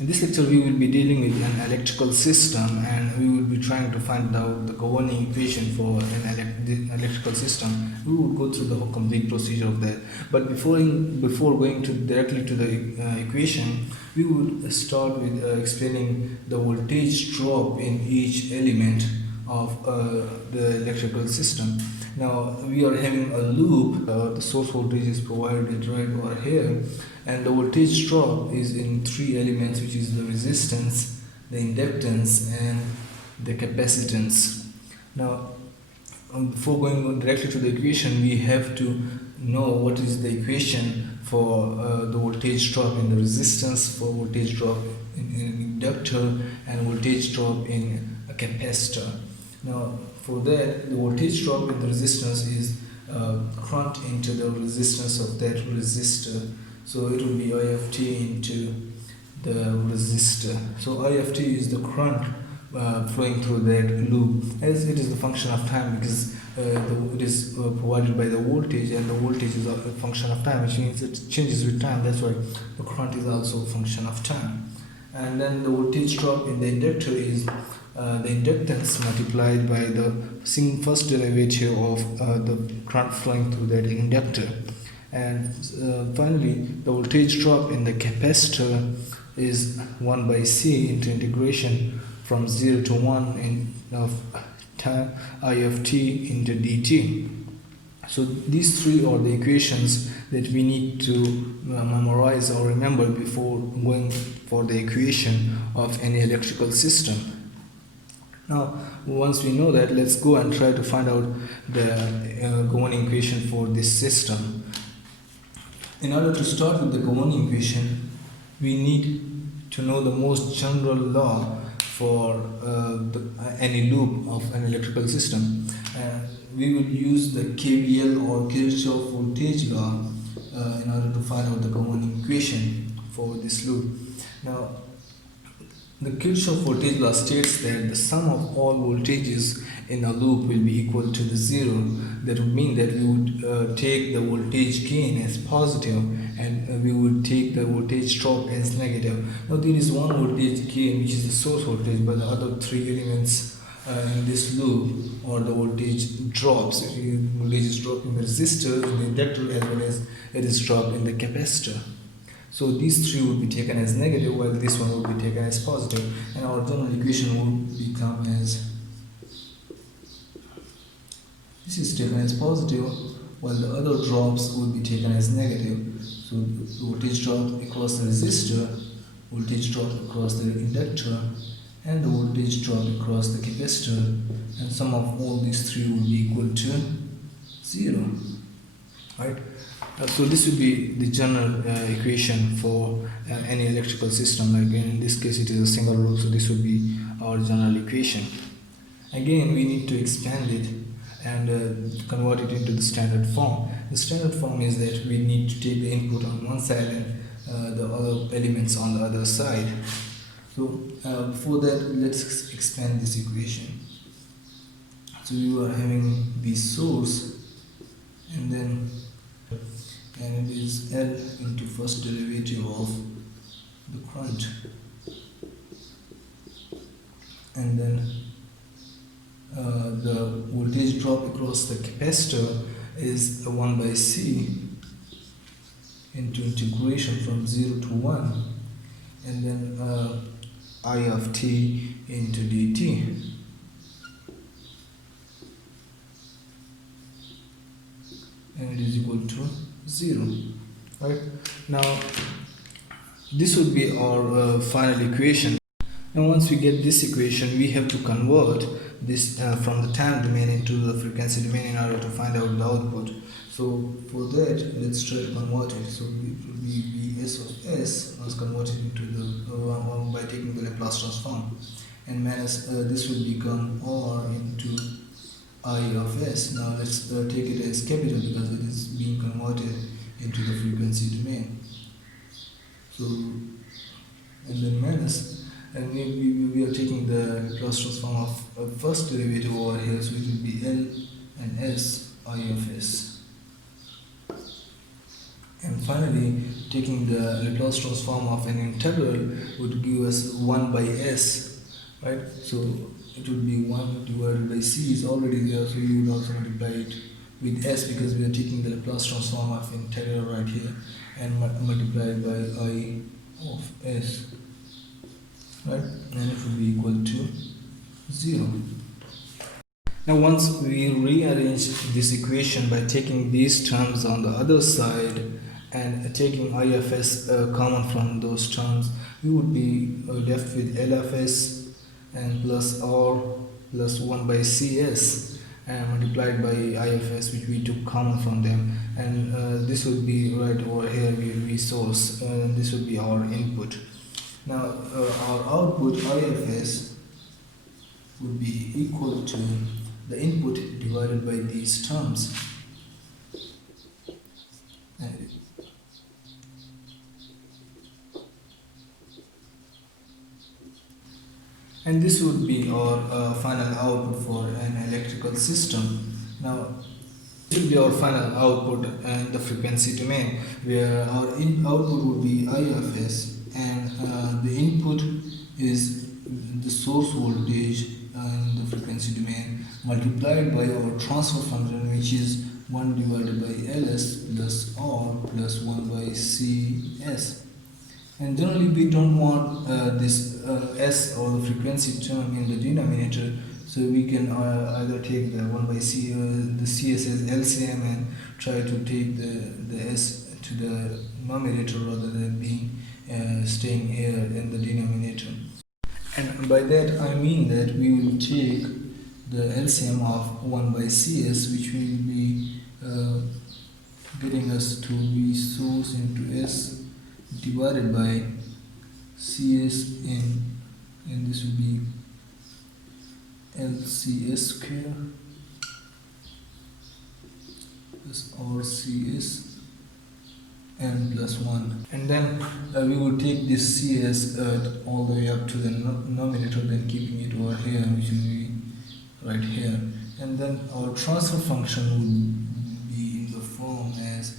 In this lecture we will be dealing with an electrical system, and we will be trying to find out the governing equation for an electrical system. We will go through the whole complete procedure of that. But before going directly to the equation, we would start with explaining the voltage drop in each element of the electrical system. Now we are having a loop. The source voltage is provided right over here, and the voltage drop is in three elements, which is the resistance, the inductance, and the capacitance. Now before going directly to the equation, we have to know what is the equation for the voltage drop in the resistance, for voltage drop in an inductor, and voltage drop in a capacitor. Now for that, the voltage drop in the resistance is current into the resistance of that resistor. So it will be I of t into the resistor. So I of t is the current flowing through that loop, as it is the function of time, because it is provided by the voltage, and the voltage is a function of time, which means it changes with time. That's why the current is also a function of time. And then the voltage drop in the inductor is the inductance multiplied by the first derivative of the current flowing through that inductor. And finally, the voltage drop in the capacitor is 1 by C into integration from 0 to 1 of time I of t into dt. So these three are the equations that we need to memorize or remember before going for the equation of any electrical system. Now, once we know that, let's go and try to find out the governing equation for this system. In order to start with the governing equation, we need to know the most general law for any loop of an electrical system. We will use the KVL or Kirchhoff voltage law in order to find out the governing equation for this loop. Now, the Kirchhoff voltage law states that the sum of all voltages in a loop will be equal to the zero. That would mean that we would take the voltage gain as positive, and we would take the voltage drop as negative. Now there is one voltage gain, which is the source voltage, but the other three elements in this loop or the voltage drops. Voltage is dropped in the resistor, in the inductor, as well as it is dropped in the capacitor. So these three would be taken as negative, while this one would be taken as positive, and our general equation would become as this is taken as positive, while the other drops would be taken as negative. So the voltage drop across the resistor, voltage drop across the inductor, and the voltage drop across the capacitor, and sum of all these three would be equal to 0. Right? So this would be the general equation for any electrical system. Like in this case, it is a single loop, so this would be our general equation. Again, we need to expand it and convert it into the standard form. The standard form is that we need to take the input on one side and the other elements on the other side. So before that, let's expand this equation. So you are having the source, and it is L into first derivative of the current, and then the voltage drop across the capacitor is 1 by C into integration from 0 to 1, and then I of t into dt. And it is equal to 0. Right? Now this would be our final equation. Now once we get this equation, we have to convert this from the time domain into the frequency domain in order to find out the output. So for that, let's try to convert it. So it will be S of S was converted into the by taking the Laplace transform, and minus this will become R into I of S. Now let's take it as capital because it is being converted into the frequency domain. So, and then minus, and we are taking the Laplace transform of first derivative over here, so it will be L and S, I of S. And finally, taking the Laplace transform of an integral would give us 1 by s, right? So it would be 1 divided by c is already there, so you would also multiply it with s because we are taking the Laplace transform of integral right here and multiply it by I of s, right? And it would be equal to 0. Now once we rearrange this equation by taking these terms on the other side and taking IFS common from those terms, we would be left with LFS and plus R plus 1 by CS and multiplied by IFS, which we took common from them, and this would be right over here we source, and this would be our input. Now our output IFS would be equal to the input divided by these terms. And this would be our final output for an electrical system. Now, this will be our final output in the frequency domain, where our output would be IFS, and the input is the source voltage in the frequency domain multiplied by our transfer function, which is 1 divided by Ls plus R plus 1 by Cs. And generally we don't want this S or the frequency term in the denominator, so we can either take the 1 by C, the CS as LCM, and try to take the S to the numerator rather than being staying here in the denominator. And by that I mean that we will take the LCM of 1 by CS, which will be getting us to be source into S divided by CS and this will be LCS square plus RCS n plus 1, and then we will take this CS all the way up to the numerator, then keeping it over here, which will be right here, and then our transfer function would be in the form as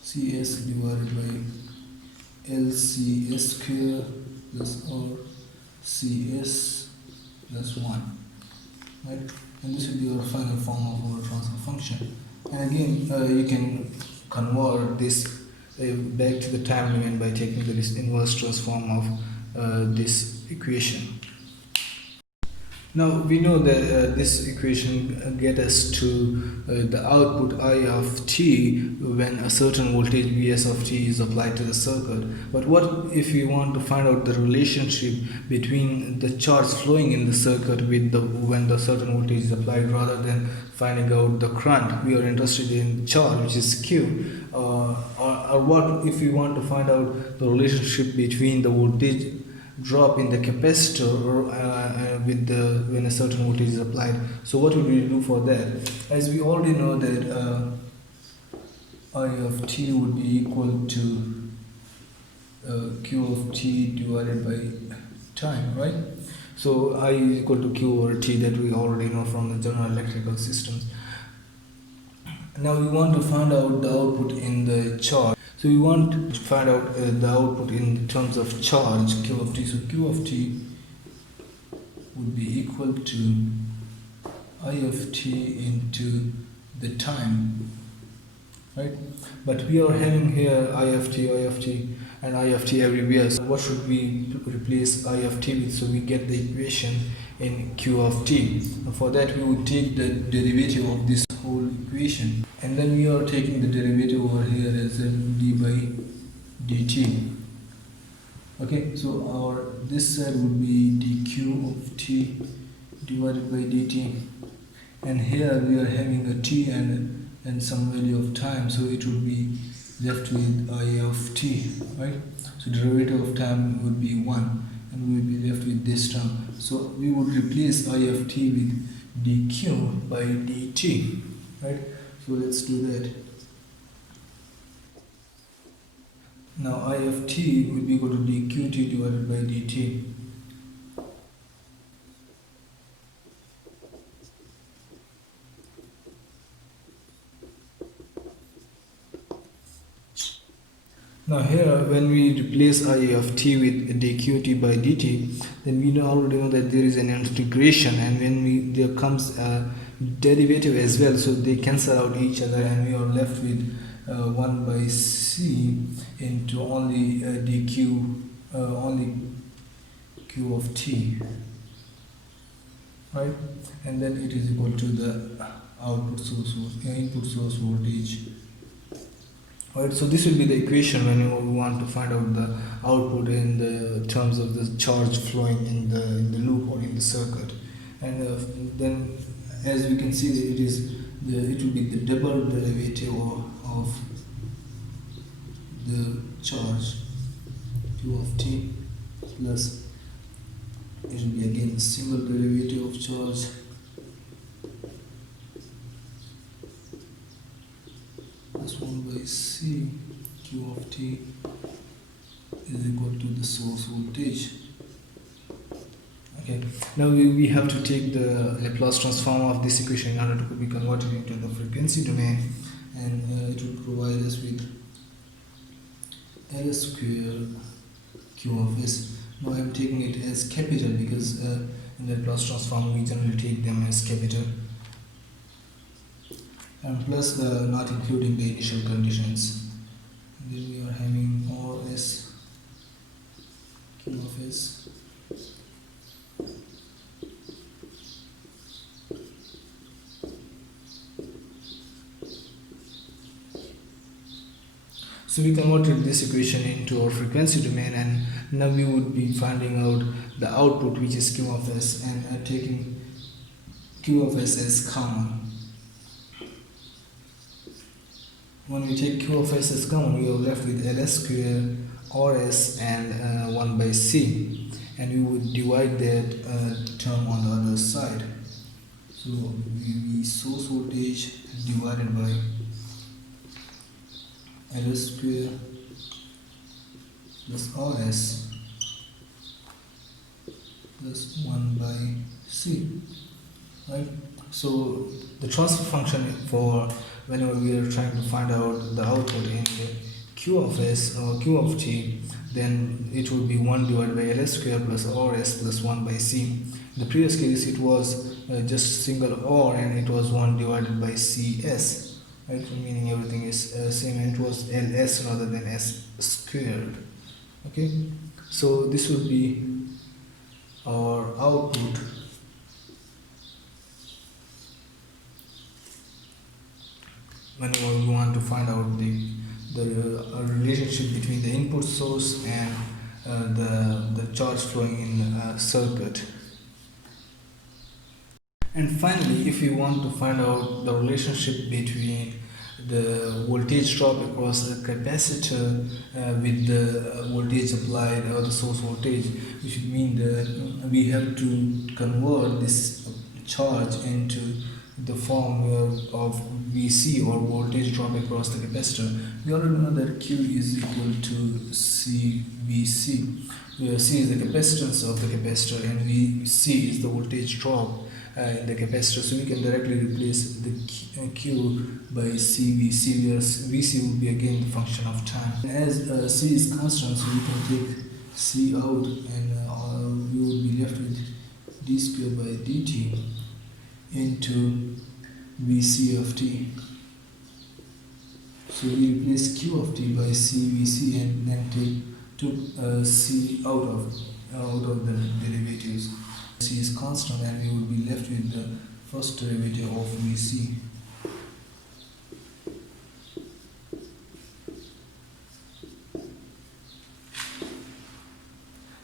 CS divided by LCS square plus RCS plus 1, right? And this will be our final form of our transfer function. And again, you can convert this back to the time domain by taking the inverse transform of this equation. Now we know that this equation gets us to the output I of t when a certain voltage Vs of t is applied to the circuit. But what if we want to find out the relationship between the charge flowing in the circuit with when the certain voltage is applied, rather than finding out the current? We are interested in charge, which is Q. Or what if we want to find out the relationship between the voltage drop in the capacitor when a certain voltage is applied? So what would we do for that? As we already know that I of t would be equal to Q of t divided by time, right? So I is equal to Q over t, that we already know from the general electrical systems. Now we want to find out the output in the charge. So we want to find out the output in terms of charge, Q of t. So Q of t would be equal to I of t into the time, right? But we are having here I of t, and I of t everywhere. So what should we replace I of t with, so we get the equation in Q of t? For that we would take the derivative of this whole equation, and then we are taking the derivative over here as d by dt. Okay, so our this side would be dq of t divided by dt, and here we are having a t and some value of time, so it would be left with I of t, right? So derivative of time would be 1, and we would be left with this term. So we would replace I of t with dq by dt, right? So let's do that. Now I of t would be equal to dqt divided by dt. Now here, when we replace I of t with dqt by dt, then we already know that there is an integration, and when there comes a derivative as well, so they cancel out each other, and we are left with 1 by c into only dq, only q of t, right? And then it is equal to the input source voltage. Right, so this will be the equation when you want to find out the output in the terms of the charge flowing in the loop or in the circuit, and then as we can see, it will be the double derivative of the charge q of t plus it will be again the single derivative of charge plus 1 by c q of t is equal to the source voltage. Okay, now we have to take the Laplace transform of this equation in order to be converted into the frequency domain, and it will provide us with L square q of s. Now I am taking it as capital because in the Laplace transform we generally take them as capital, and plus not including the initial conditions. And then we are having Rs q of s So we converted this equation into our frequency domain, and now we would be finding out the output, which is q of s, and taking q of s as common. When we take q of s as common, we are left with Ls square Rs and 1 by c, and we would divide that term on the other side. So we source voltage divided by Ls square plus Rs plus 1 by c, right? So the transfer function for whenever we are trying to find out the output in the q of s or q of t, then it would be 1 divided by Ls square plus Rs plus 1 by c. In the previous case it was just single R, and it was 1 divided by Cs, right? Meaning everything is same, and it was Ls rather than s squared. Okay, so this would be our output whenever we want to find out the relationship between the input source and the charge flowing in a circuit. And finally, if we want to find out the relationship between the voltage drop across the capacitor with the voltage applied or the source voltage, which would mean that we have to convert this charge into the form of VC or voltage drop across the capacitor. We already know that Q is equal to CVC, where C is the capacitance of the capacitor and VC is the voltage drop in the capacitor. So we can directly replace the Q by CVC, where VC will be again the function of time. As C is constant, so we can take C out, and we will be left with d squared by dt into Vc of t. So we replace Q of t by CVC and then took C out of the derivatives. C is constant, and we will be left with the first derivative of Vc.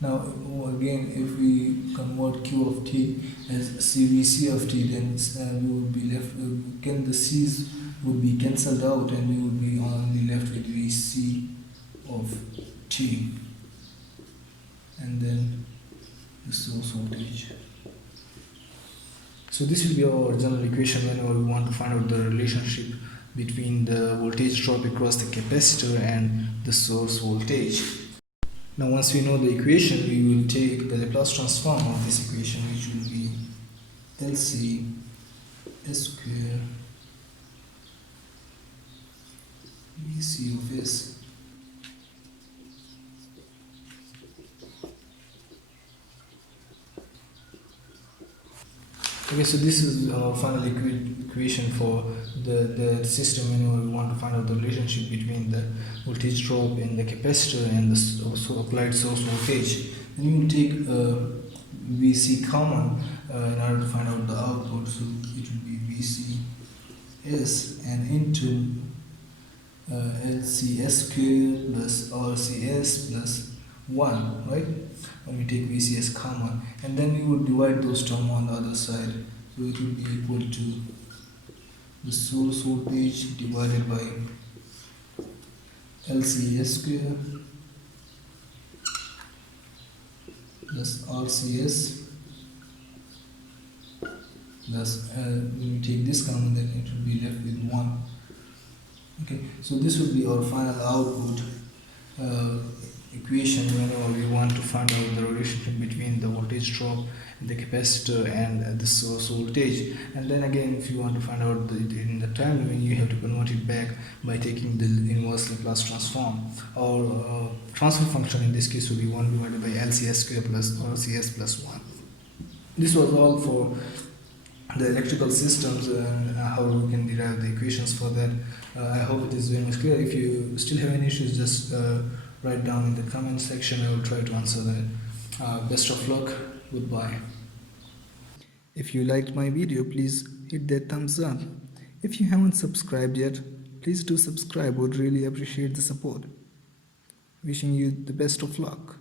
Now again, if we convert Q of t as CVC of t, then we will be left, again the C's would be cancelled out, and we will be only left with Vc of t, and then the source voltage. So this will be our general equation whenever we want to find out the relationship between the voltage drop across the capacitor and the source voltage. Now once we know the equation, we will take the Laplace transform of this equation, which will be LC S square Vc of s Okay, so this is our final equation for the system when we want to find out the relationship between the voltage drop in the capacitor and the so applied source voltage. Then you will take VC common in order to find out the output. So it will be VCS and into LCS square plus RCS plus 1, right? When we take VCS common, and then we would divide those terms on the other side. So it will be equal to the source voltage divided by LCS square plus RCS plus when we take this common, then it will be left with 1. Okay, so this will be our final output equation whenever we want to find out the relationship between the voltage drop in the capacitor and the source voltage. And then again, if you want to find out in the time domain, you have to convert it back by taking the inverse Laplace transform, or transfer function in this case will be 1 divided by LCS square plus RCS plus 1. This was all for the electrical systems and how we can derive the equations for that. I hope it is very much clear. If you still have any issues, just write down in the comment section. I will try to answer that. Best of luck. Goodbye. If you liked my video, please hit that thumbs up. If you haven't subscribed yet, please do subscribe. Would really appreciate the support. Wishing you the best of luck.